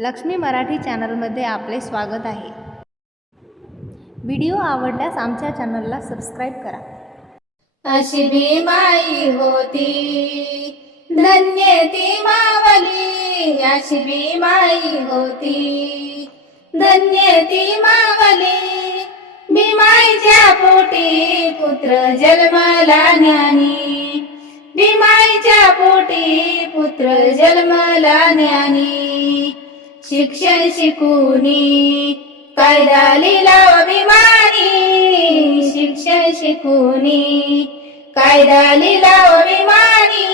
लक्ष्मी मराठी चॅनलमध्ये आपले स्वागत आहे। व्हिडिओ आवडल्यास आमच्या चॅनलला सबस्क्राईब करा। अशी भी माई होती धन्य ती मावली, अशी भी माई होती धन्य ती मावली। भीमाईच्या पोटी पुत्र जन्मला ज्ञानी, भीमाईच्या पोटी पुत्र जन्मला ज्ञानी। शिक्षण शिकूनी कायदा लिहिला अभिमानी, शिक्षण शिकूनी कायदा लिहिला अभिमानी।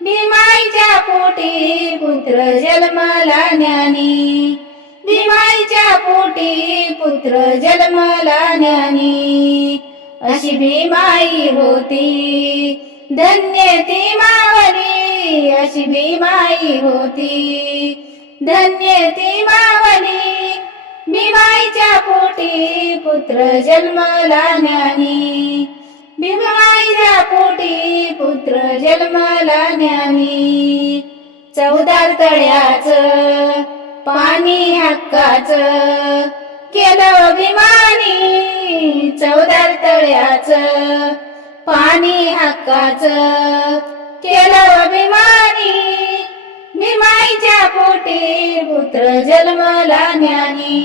भीमाईच्या पोटी पुत्र जन्मला ज्ञानी, भीमाईच्या पोटी पुत्र जन्मला ज्ञानी। अशी भीमाई होती धन्य ती मावली, अशी भीमाई होती धन्य ती मावली। भीमाईच्या पोटी पुत्र जन्मला ज्ञानी, भीमाईच्या पोटी पुत्र जन्मला ज्ञानी। 14 तळ्याचं पाणी हक्काचं केलं अभिमानी, 14 तळ्याचं पाणी हक्काचं केलं अभिमानी। भीमाईच्या पोटी पुत्र जन्मला ज्ञानी,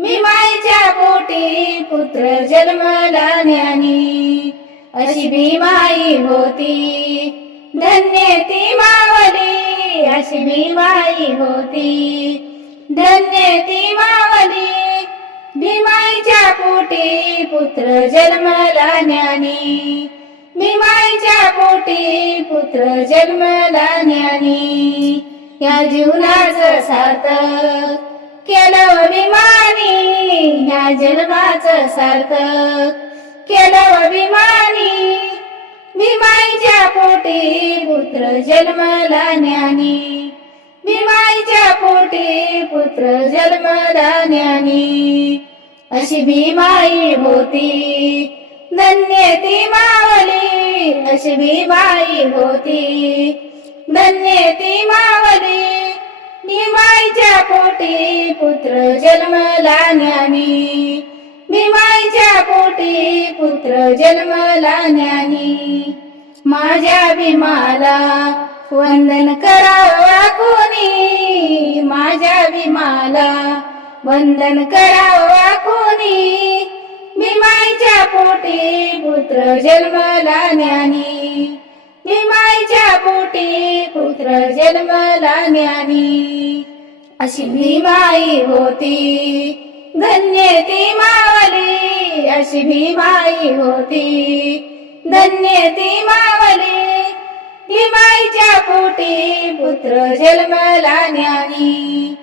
भीमाईच्या पोटी पुत्र जन्मला ज्ञानी। अशी भीमाई होती धन्य ती मावली, अशी भीमाई होती धन्य ती मावली। भीमाईच्या पोटी पुत्र जन्मला ज्ञानी, भीमाईच्या पोटी पुत्र जन्मला ज्ञानी। या जीवनाचं सार्थक केलं अभिमानी, या जन्माचं सार्थक केलं अभिमानी। भीमाईच्या पोटी पुत्र जन्मला ज्ञानी, भीमाईच्या पोटी पुत्र जन्मला ज्ञानी। अशी भीमाई होती धन्य ती मावली, अशी भीमाई होती धन्य ती मावली। भीमाईच्या पोटी पुत्र जन्मला ज्ञानी, भीमाईच्या पोटी पुत्र जन्मला ज्ञानी। माझ्या भीमाला वंदन करावा कोणी, माझ्या भीमाला वंदन करावा कोणी। भीमाईच्या पोटी पुत्र जन्मला ज्ञानी, भीमाईच्या पोटी पुत्र जन्मला ज्ञानी। अशी भीमाई होती धन्य ती मावली, अशी भीमाई होती धन्य ती मावली। भीमाईच्या पोटी पुत्र जन्मला ज्ञानी,